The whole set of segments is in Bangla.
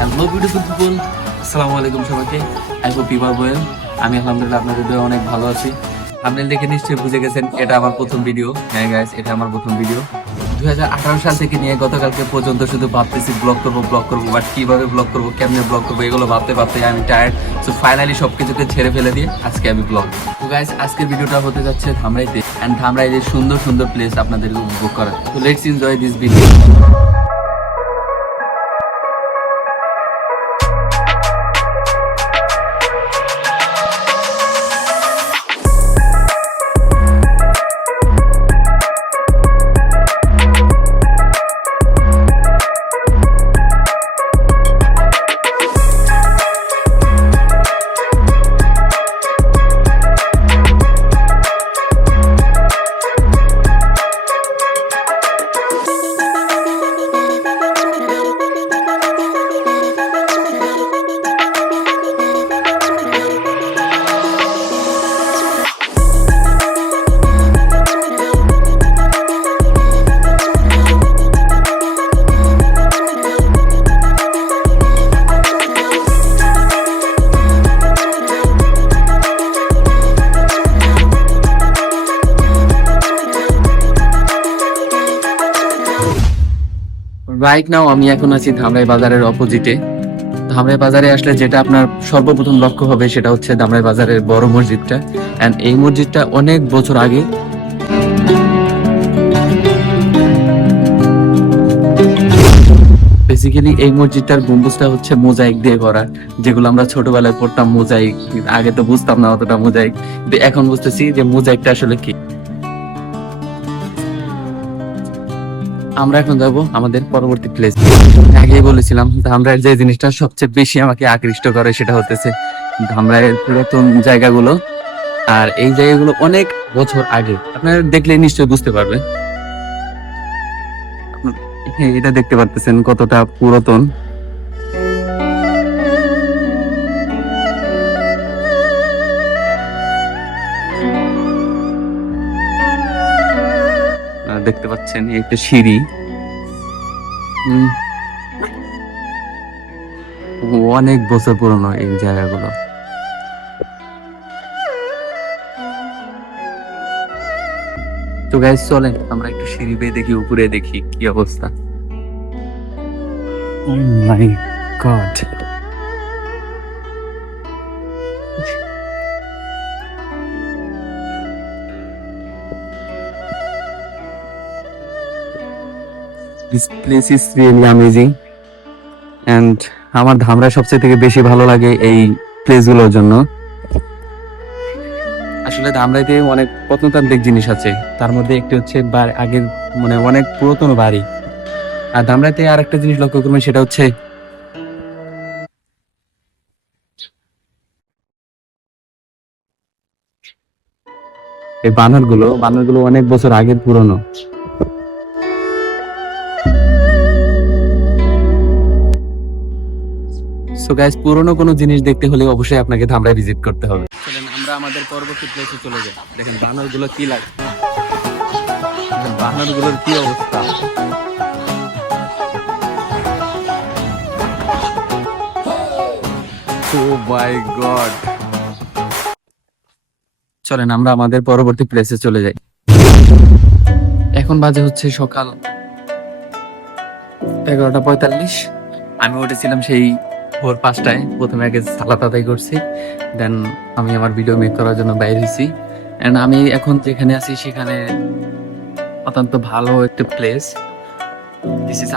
হ্যালো বিউটিফুল পিপল আসসালামু আলাইকুম সবাইকে। I hope you are well আমি আলহামদুলিল্লাহ আপনাদের দয়ে অনেক ভালো আছি। আপনি দেখে নিশ্চয়ই বুঝে গেছেন, এটা আমার প্রথম ভিডিও হ্যাঁ গাইস এটা আমার প্রথম ভিডিও দুই সাল থেকে নিয়ে গতকালকে পর্যন্ত শুধু ভাবতেছি ব্লগ করব ব্লগ করব বাট কীভাবে ব্লগ করব, কেমনে ব্লগ করব, এগুলো ভাবতে ভাবতে আমি টায়ার্ড সো ফাইনালি সবকিছুকে ছেড়ে ফেলে দিয়ে আজকে আমি ব্লগ তো গাইস আজকের ভিডিওটা হতে যাচ্ছে ধামরাইতে। অ্যান্ড ধামরাইতে সুন্দর সুন্দর প্লেস আপনাদেরকে উপভোগ করা তো let's enjoy this video right now আমি এখন আছি ধামরাই বাজারের অপোজিটে ধামরাই বাজারে আসলে যেটা আপনার সর্বপ্রথম লক্ষ্য হবে সেটা হচ্ছে ধামরাই বাজারের বড় মসজিদটা। এন্ড এই মসজিদটা অনেক বছর আগে বেসিক্যালি এই মসজিদটার গম্বুজটা হচ্ছে মোজাইক দিয়ে করা যেগুলো আমরা ছোটবেলায় পড়তাম, মোজাইক। আগে তো বুঝতাম না অতটা মোজাইক। এখন বুঝতেছি যে মোজাইকটা আসলে কি। আমরা এখন যাব আমাদের পরবর্তী প্লেস আগেই বলেছিলাম ধামরায়ের যে জিনিসটা সবচেয়ে বেশি আমাকে আকৃষ্ট করে সেটা হতেছে ধামরায়ের পুরাতন জায়গাগুলো। আর এই জায়গাগুলো অনেক বছর আগে। আপনারা দেখলে নিশ্চয়ই বুঝতে পারবেন। হ্যাঁ, এটা দেখতে পারতেছেন কতটা পুরাতন। দেখতে পাচ্ছেন একটা সিঁড়ি। অনেক বছর পুরনো এই জায়গাগুলো। তো গাইজ চলেন, আমরা একটু সিঁড়ি বেয়ে দেখি, উপরে দেখি কি অবস্থা। My god this place is really amazing and আমার ধামরা সবচেয়ে থেকে বেশি ভালো লাগে এই প্লেসগুলোর জন্য। আসলে ধামরাইতে অনেক প্রত্নতান্ত্রিক জিনিস আছে। তার মধ্যে একটি হচ্ছে আগের মানে অনেক পুরাতন বাড়ি। আর ধামরাইতে আর একটা জিনিস লক্ষ্য করবেন, সেটা হচ্ছে এই বানরগুলো বানরগুলো অনেক বছর আগের পুরনো। সো গাইস পুরনো কোনো জিনিস দেখতে হলে অবশ্যই আপনাকে ধামরাই ভিজিট করতে হবে। চলেন, আমরা আমাদের পরবর্তী প্লেসে চলে যাই। দেখেন, বানরগুলো কি লাগে বানরগুলোর কি অবস্থা? ও মাই গড চলেন, আমরা আমাদের পরবর্তী প্লেসে চলে যাই। এখন বাজে হচ্ছে সকাল এগারোটা পঁয়তাল্লিশ। আমি উঠেছিলাম সেই ভোর পাঁচটায় প্রথমে আগে সালাত আদায় করছি দেন আমি আমার ভিডিও মেক করার জন্য বাইরে হয়েছি অ্যান্ড আমি এখন যেখানে আছি সেখানে অত্যন্ত ভালো একটা প্লেস দিস ইজ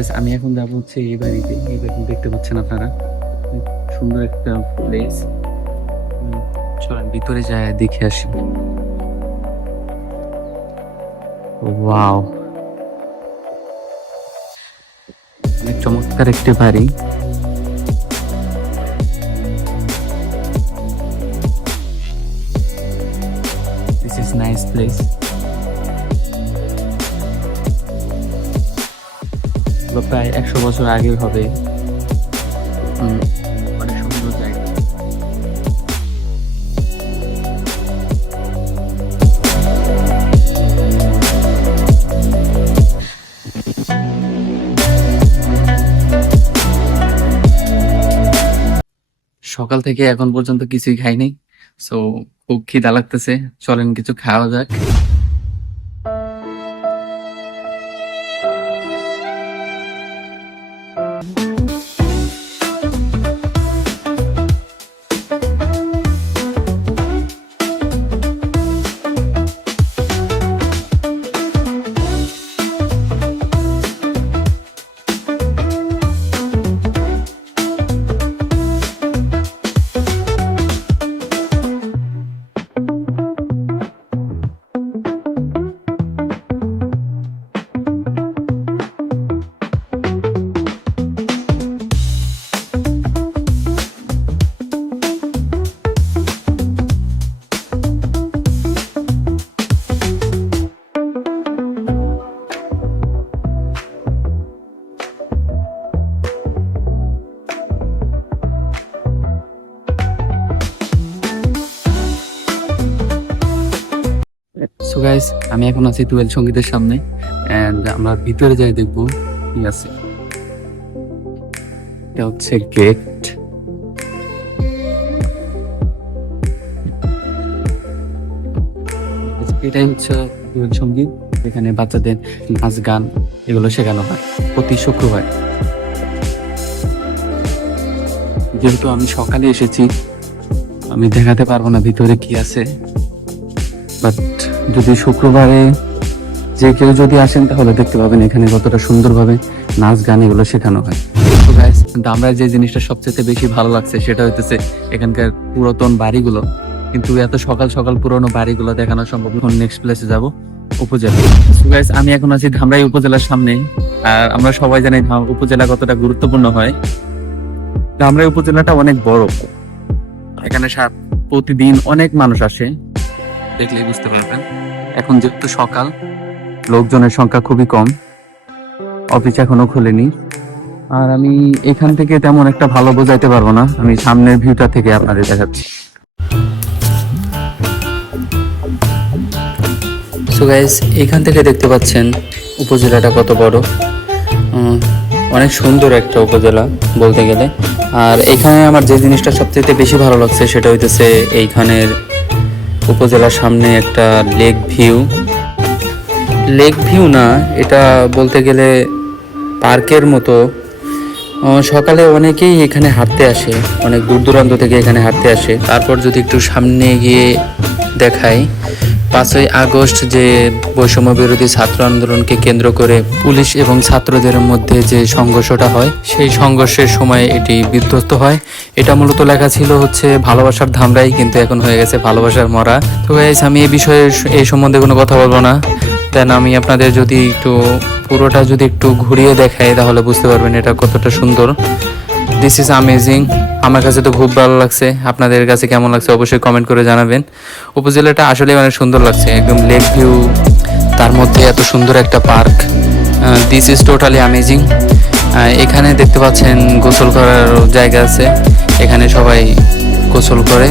গাইস আমি এখন যাব হচ্ছে এই বাড়িতে। এই বাড়ি দেখতে পাচ্ছেন আপনারা। সুন্দর একটা প্লেস চলেন, ভিতরে যায় দেখে আসি। ওয়াও অনেক চমৎকার একটি বাড়ি। দিস ইজ নাইস প্লেস প্রায় একশো বছর আগের হবে। সকাল থেকে এখন পর্যন্ত কিছুই খাইনি। সো খুব খিদা লাগতেছে। চলেন কিছু খাওয়া যাক। এখন আছি টুয়েল সঙ্গীতের সামনে এন্ড আমরা ভিতরে যাই দেখব কি আছে। এটা হচ্ছে গেট এটাই হচ্ছে টুয়েল সংগীত এখানে বাচ্চাদের নাচ, গান, এগুলো শেখানো হয় প্রতি শুক্রবার। যেহেতু আমি সকালে এসেছি, আমি দেখাতে পারব না ভিতরে কি আছে বাট যদি শুক্রবারে যে কেউ যদি আসেন, তাহলে দেখতে পাবেন এখানে কতটা সুন্দরভাবে নাচ গান এগুলো শেখানো হয়। তো আমরা যে জিনিসটা সবচেয়ে বেশি ভালো লাগছে সেটা হইতেছে এখানকার পুরাতন বাড়িগুলো। কিন্তু এত সকাল সকাল পুরনো বাড়িগুলো দেখানো সম্ভব এখন নেক্সট প্লেসে যাব, উপজেলা। আমি এখন আছি ধামরাই উপজেলার সামনে। আর আমরা সবাই জানি উপজেলা কতটা গুরুত্বপূর্ণ হয়। ধামরাই উপজেলাটা অনেক বড়। এখানে প্রতিদিন অনেক মানুষ আসে। দেখলেই বুঝতে পারবেন। এখন যেহেতু সকাল লোকজনের সংখ্যা খুবই কম। অফিস এখনও খোলেনি। আর আমি এখান থেকে তেমন একটা ভালো বোঝাইতে পারব না। আমি সামনের ভিউটা থেকে আপনাদের দেখাচ্ছি। সো গাইস এখান থেকে দেখতে পাচ্ছেন উপজেলাটা কত বড়। অনেক সুন্দর একটা উপজেলা বলতে গেলে। আর এখানে আমার যে জিনিসটা সবচেয়ে বেশি ভালো লাগছে সেটা হইতেছে এইখানের উপজেলার সামনে একটা লেক ভিউ। লেক ভিউ না, এটা বলতে গেলে পার্কের মতো। সকালে অনেকেই এখানে হাঁটতে আসে, অনেক দূর দূরান্ত থেকে এখানে হাঁটতে আসে। তারপর যদি একটু সামনে গিয়ে দেখাই পাঁচই আগস্ট যে বৈষম্য বিরোধী ছাত্র আন্দোলনকে কেন্দ্র করে পুলিশ এবং ছাত্রদের মধ্যে যে সংঘর্ষটা হয়, সেই সংঘর্ষের সময় এটি বিধ্বস্ত হয়। এটা মূলত লেখা ছিল হচ্ছে, ভালোবাসার ধামরাই কিন্তু এখন হয়ে গেছে ভালোবাসার মরা। তো গাইস আমি এই বিষয়ে এই সম্বন্ধে কোনো কথা বলব না। দেন আমি আপনাদের যদি একটু, পুরোটা যদি একটু ঘুরিয়ে দেখাই, তাহলে বুঝতে পারবেন এটা কতটা সুন্দর। দিস ইজ আমেজিং আমার কাছে তো খুব ভালো লাগছে। আপনাদের কাছে কেমন লাগছে অবশ্যই কমেন্ট করে জানাবেন। উপজেলাটা আসলে অনেক সুন্দর লাগছে। একদম লেক ভিউ তার মধ্যে এত সুন্দর একটা park this is totally amazing এখানে দেখতে পাচ্ছেন গোসল করার জায়গা আছে। এখানে সবাই গোসল করে।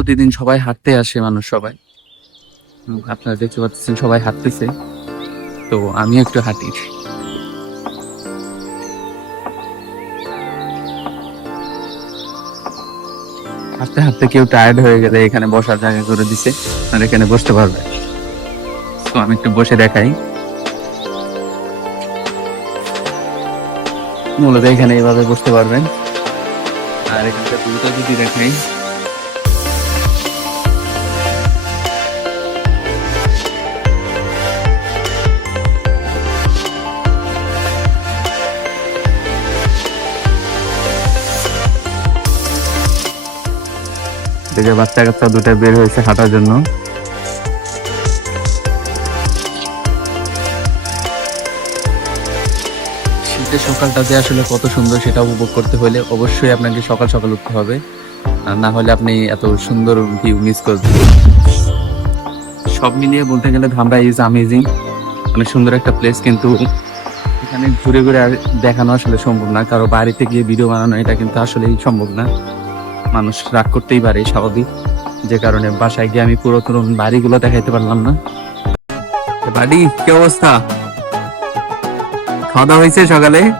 প্রতিদিন সবাই হাঁটতে আসে, মানুষ সবাই। আপনারা দেখতে পাচ্ছেন সবাই হাঁটতেছে। তো আমি একটু হাঁটি। হাঁটতে হাঁটতে কেউ টায়ার্ড হয়ে গেলে এখানে বসার জায়গা করে দিছে। আর এখানে বসতে পারবে তো আমি একটু বসে দেখাই। মূলত এখানে এইভাবে বসতে পারবেন। আর এখানকার ভিউটা যদি দেখাই। দেখে বাচ্চা কাচ্চা দুটো বের হয়েছে হাঁটার জন্য। শীতের সকালটা যে আসলে কত সুন্দর সেটা উপভোগ করতে হলে অবশ্যই আপনাকে সকাল সকাল উঠতে হবে। আর না হলে আপনি এত সুন্দর ভিউ মিস করবেন। সব মিলিয়ে বলতে গেলে ধামরা ইজ আমেজিং অনেক সুন্দর একটা প্লেস কিন্তু এখানে ঘুরে ঘুরে দেখানো আসলে সম্ভব না। কারও বাড়িতে গিয়ে ভিডিও বানানো, এটা কিন্তু আসলেই সম্ভব না। মানুষ রাগ করতেই পারে স্বাভাবিক। যে কারণে বাসায় গিয়ে আমি পুরো পুরো বাড়িগুলো দেখাইতে পারলাম না। বাড়ি কি অবস্থা? খাওয়া দাওয়া হয়েছে সকালে?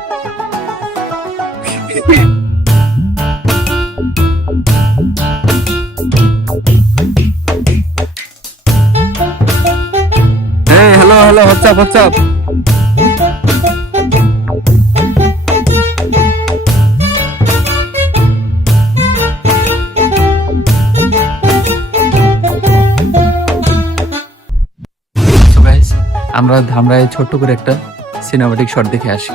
হ্যাঁ হ্যালো হ্যালো হোয়াটসঅ্যাপ হোয়াটসঅ্যাপ আমরা ধামরায় ছোট্ট করে একটা সিনেমাটিক শট দেখে আসি।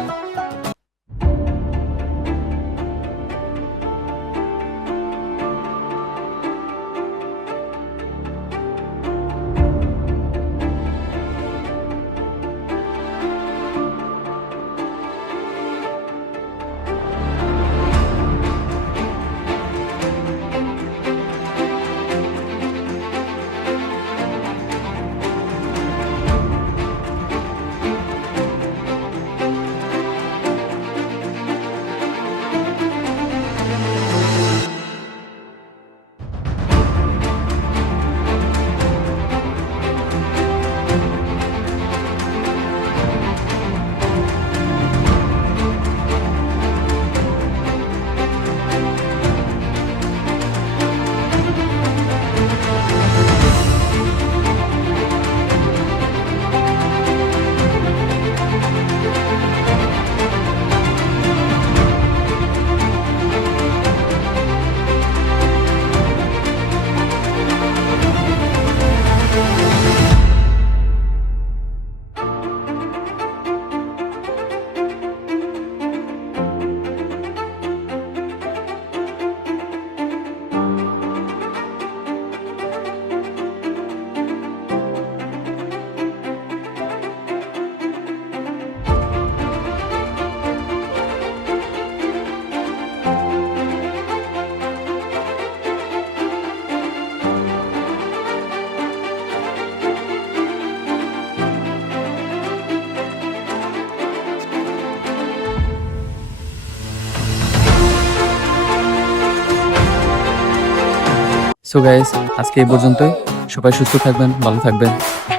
সো গাইস আজকে এই পর্যন্তই। সবাই সুস্থ থাকবেন ভালো থাকবেন।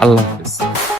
আল্লাহ হাফিজ।